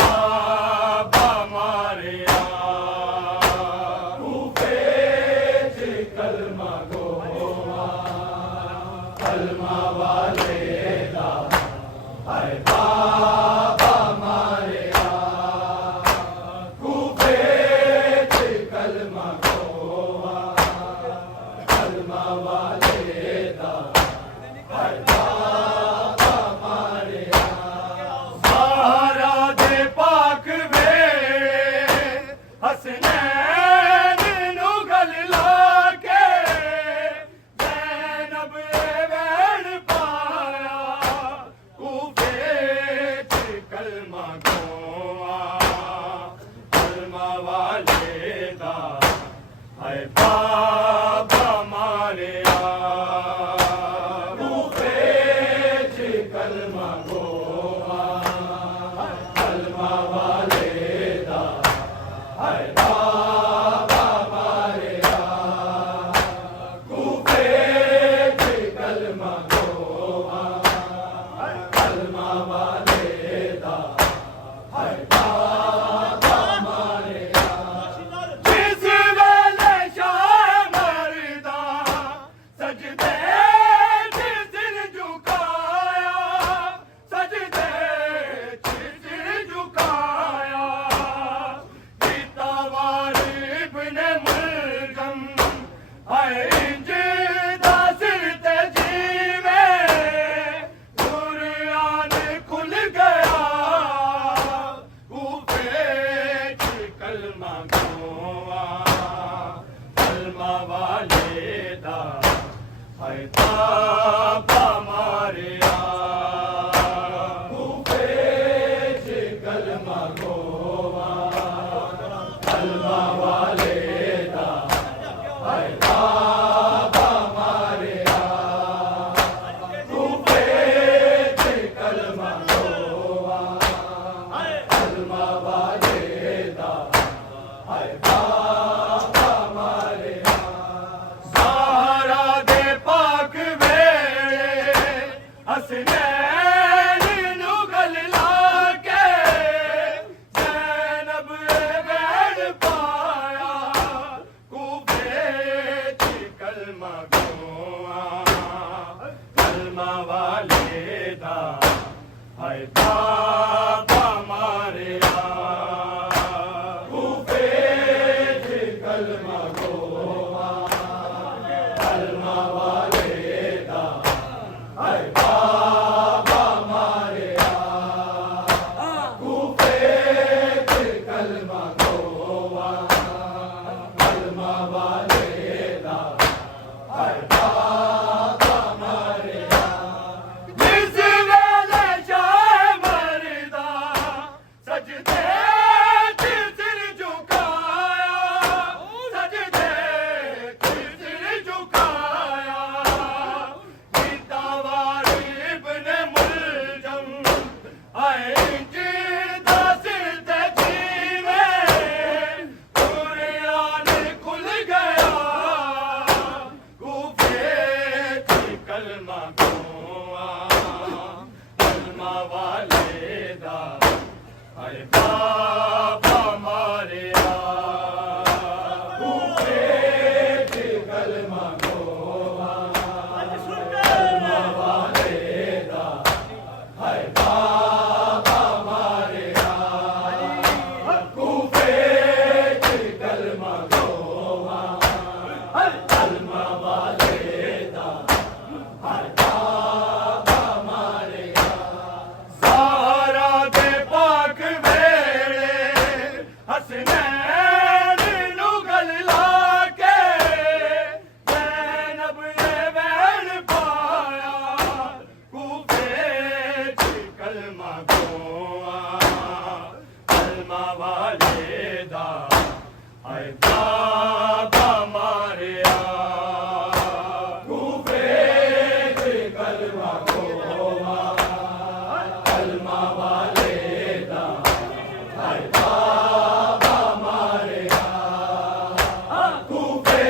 बाबा मारिया कूफे च कलमा गोवा कलमा वाले दा हाय बाबा मारिया कूफे च कलमा गोवा कलमा वाले दा हाय बाबा मारिया सहारा दे पाक वे हसनैन नू गल लाके ज़ैनब वैन पाया कूफे च कलमा गोवा कलमा वाले दा हाय बाबा मारिया कूफे च कलमा गोवा कलमा वाले दा हाय बाबा मारिया कूफे च कलमा गोवा कलमा वाले दा हाय बाबा मारिया जिस वेले शाह मरदा सजदे च सिर झुकाया सजदे च सिर झुकाया गीता वार इब्ने मुल्ज़म हाय इंज दा सिर ते जीवे कुरान खुल गया कूफे च कलमा गोवा कलमा वाले दा हाय बाबा मारिया कूफे च कलमा गोवा कलमा वाले दा हाय बाबा मारिया कूफे च कलमा गोवा कलमा वाले दा हाय बाबा मारिया सहारा दे पाक वेले हसनैन नू गल लाके ज़ैनब वैन पाया कूफे च कलमा गोवा कलमा वाले दा हाय बाबा मारिया कूफे च कलमा गोवा कलमा वाले दा हाय बाबा मारिया कूफे च कलमा गोवा कलमा वाले दा हाय बाबा मारिया जिस वेले शाह मरदा सजदे च सिर झुकाया सजदे च सिर झुकाया गीता वार इब्ने मुल्ज़म हाय इंज दा सिर ते जीवे कुरान खुल गया कूफे च कलमा गोवा कलमा वाले दा हाय बाबा मारिया कूफे च कलमा गोवा कलमा वाले दा हाय बाबा मारिया कूफे च कलमा गोवा कलमा वाले दा हाय बाबा मारिया सहारा दे पाक वेले हसनैन नू गल लाके ज़ैनब वैन पाया कूफे च कलमा गोवा कलमा वाले दा हाय बाबा मारिया कूफे च कलमा गोवा कलमा वाले दा हाय बाबा मारिया कूफे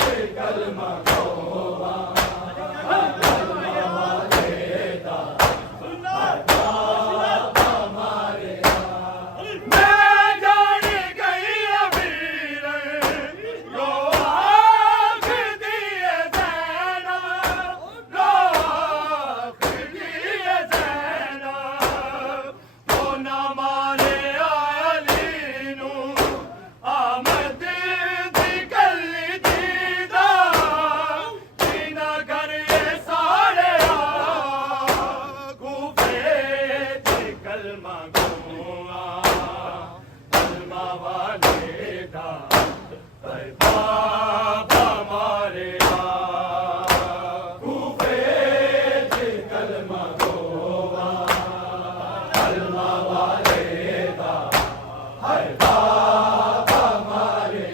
च कलमा गोवा कलमा वाले दा हाय बाबा मारिया कलमा गोआ कलमा वाले दा हाय बाबा मारे कूफे च कलमा गोआ कलमा वाले दा हाय बाबा मारे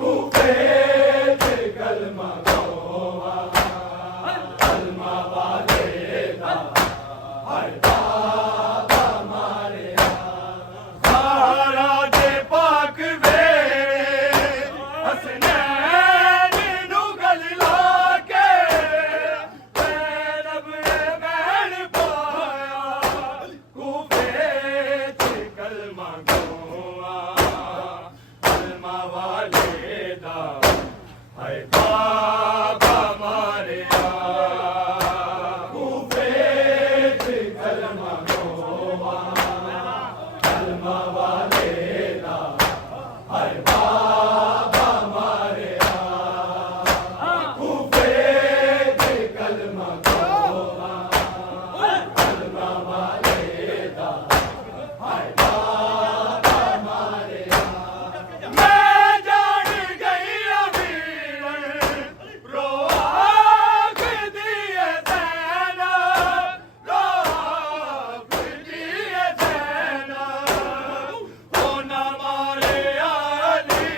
कूफे च कलमा गोआ कलमा वाले दा हाय बाबा मारे सारा दे पाक वे हसनैन नू गल लाके रब बैन पाया कूफे च कलमा गोआ कलमा वाले दा हाय बाबा मारे कूफे च कलमा गोआ कलमा वाले दा हाय बाबा मारे कूफे च कलमा गोआ कलमा वाले दा हाय बाबा मारे मैं जान गई अमीर रोक दिए ज़ैना रोक दिए ज़ैना हो ना मारे अली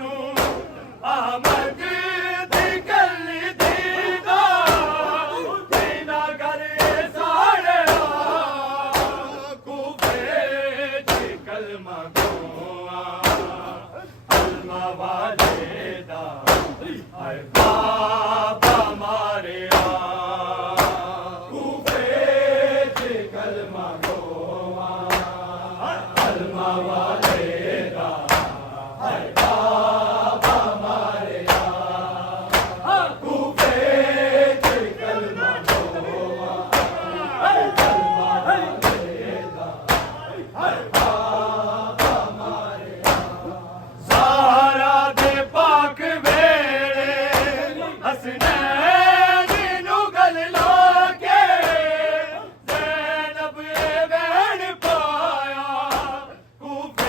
नू अहमद दी गली दीदा दीना करे सारे कूफे च कलमा गोआ कलमा वाले दा हाय बाबा मारे कूफे च कलमा गोआ कलमा वाले दा हाय बाबा मारे कूफे च कलमा गोआ कलमा वाले दा हाय बाबा मारे सारा दे पाक वेले हसनैन नू गल लाके ज़ैनब बैन पाया कूफे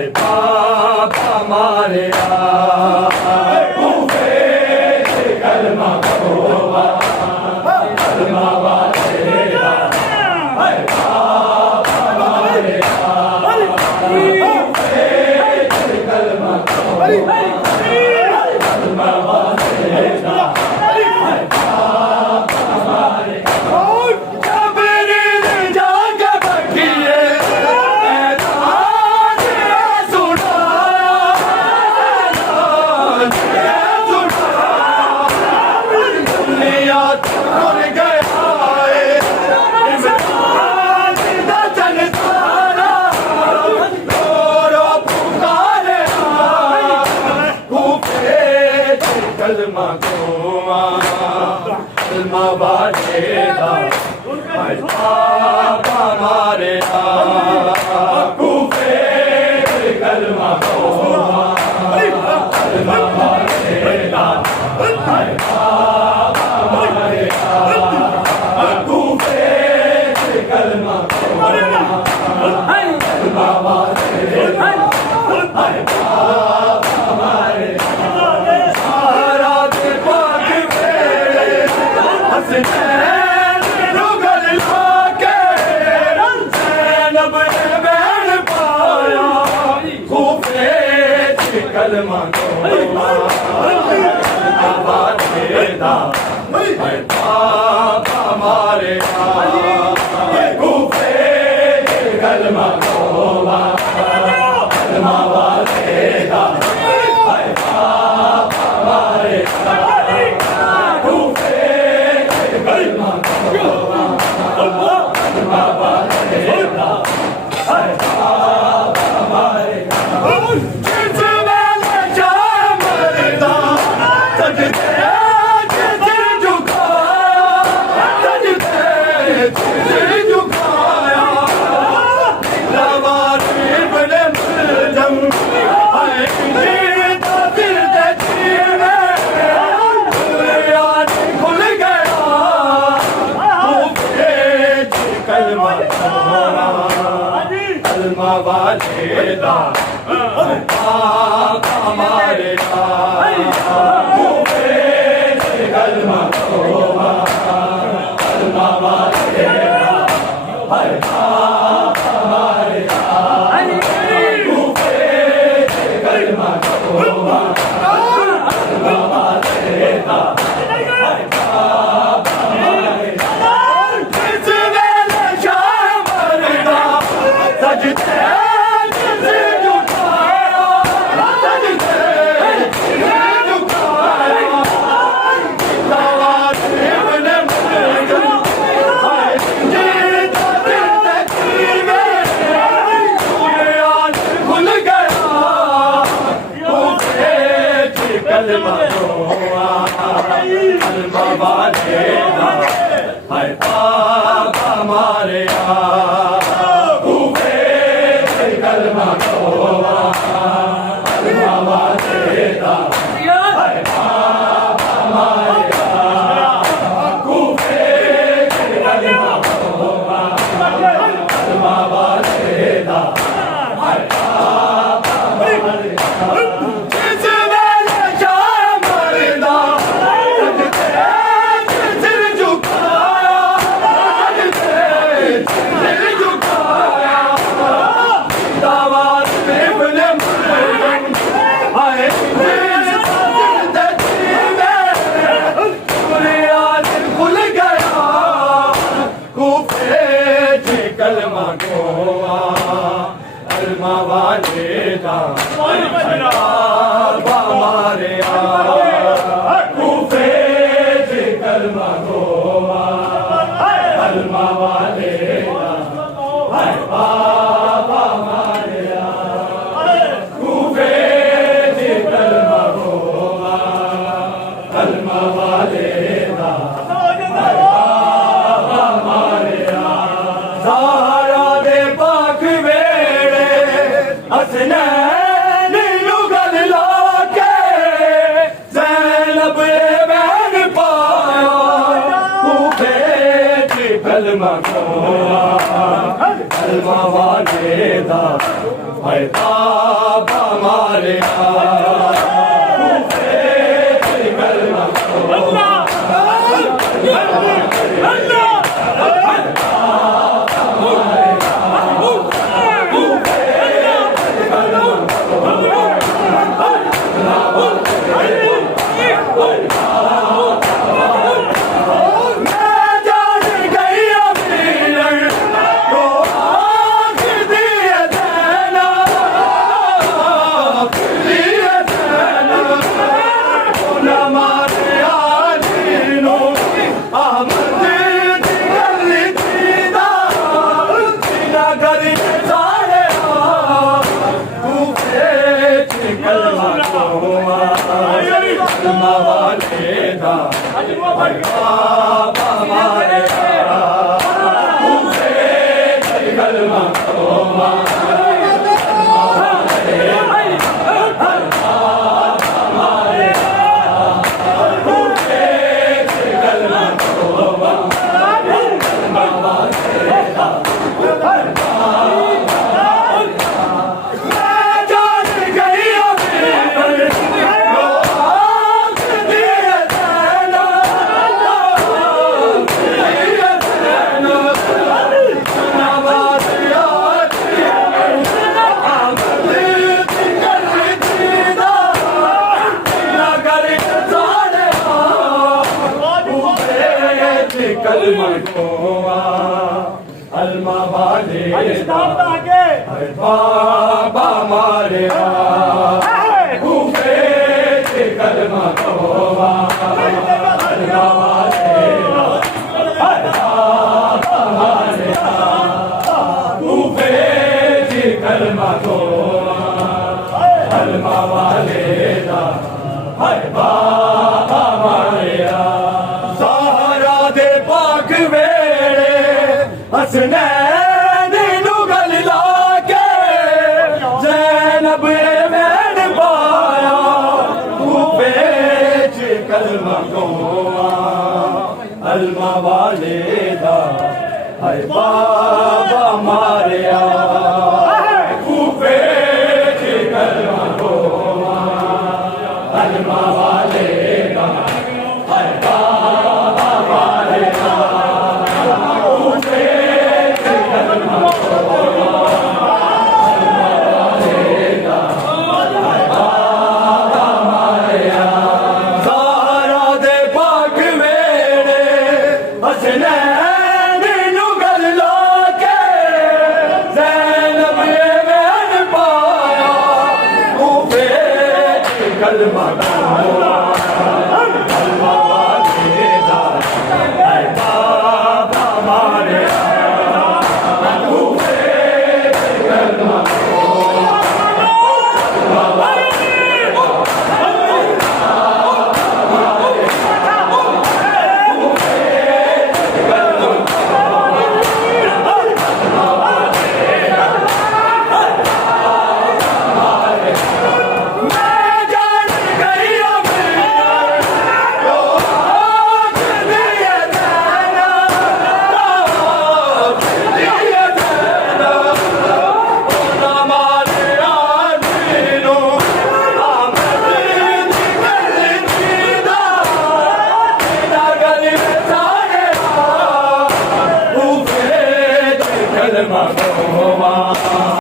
हाय पापा मारे कूफे कलमा गोवा कलमा वालेदा हाय पापा मारे कूफे कलमा गोवा कलमा वालेदा हाय पापा मारे जबरील जाग बखिए कलमा गोवा कलमा वालेदा हाय पापा मारे कूफे कलमा गोवा कलमा वालेदा हाय पापा मारे कूफे कलमा गोवा कलमा वालेदा हाय पापा मारे रुगल लाके ज़ैनब ने बैन पाया कूफे कलमा गोवा कलमा वालेदा हाय पापा मारे कूफे कलमा गोवा कलमा वालेदा हाय पापा मारे कलमा गोवा कलमा वालेदा हाय पापा मारे जिस वेले जाए मरदा सजदे सिर झुकाया सजदे सिर झुकाया लवारी इब्ने मुलजम हाय जीता दिल दे जीने दुनिया खुल गया कलमा कलमा वालेदा हाय पापा मारे कूफे कलमा गोवा कलमा वालेदा हाय पापा मारे कूफे कलमा गोवा कलमा वालेदा हाय पापा मारे सजदे सिर झुकाया सजदे सिर झुकाया लवारी इब्ने मुलजम हाय जीता दिल दे जीने दुनिया खुल गया कूफे कलमा गोवा कलमा वालेदा हाय पापा मारे कलमा गोवा कलमा वालेदा हाय पापा मारे कूफे कलमा गोवा कलमा वालेदा हाय पापा मारे जिस वेले जाए मरदा सजदे सिर झुकाया सजदे सिर झुकाया इब्ने मुलजम हाय जीता दिल दे जीने दुनिया खुल गया कूफे कलमा गोवा कलमा वालेदा हाय पापा मारे कूफे कलमा गोवा कलमा वालेदा हाय पापा मारे कूफे कलमा गोवा कलमा वालेदा हाय पापा मारे ज़हरा दे पाक वेड़े हसनैन रुगल लाके ज़ैनब ने बैन पाया कूफे कलमा गोवा कलमा वालेदा हाय बाबा हमारे अलमा वाले बाबा मारे कूफे के कलमा तोबा अलमा वाले बाबा मारे कूफे के कलमा तोबा अलमा वाले बाबा मारे हसनैन गल लाके ज़ैनब मैन पाया कूफे च कलमा गोआ अलमा वाले दा हाय बाबा मारिया कूफे च कलमा गोआ अलमा वाले दा हाय बाबा मारिया Kalma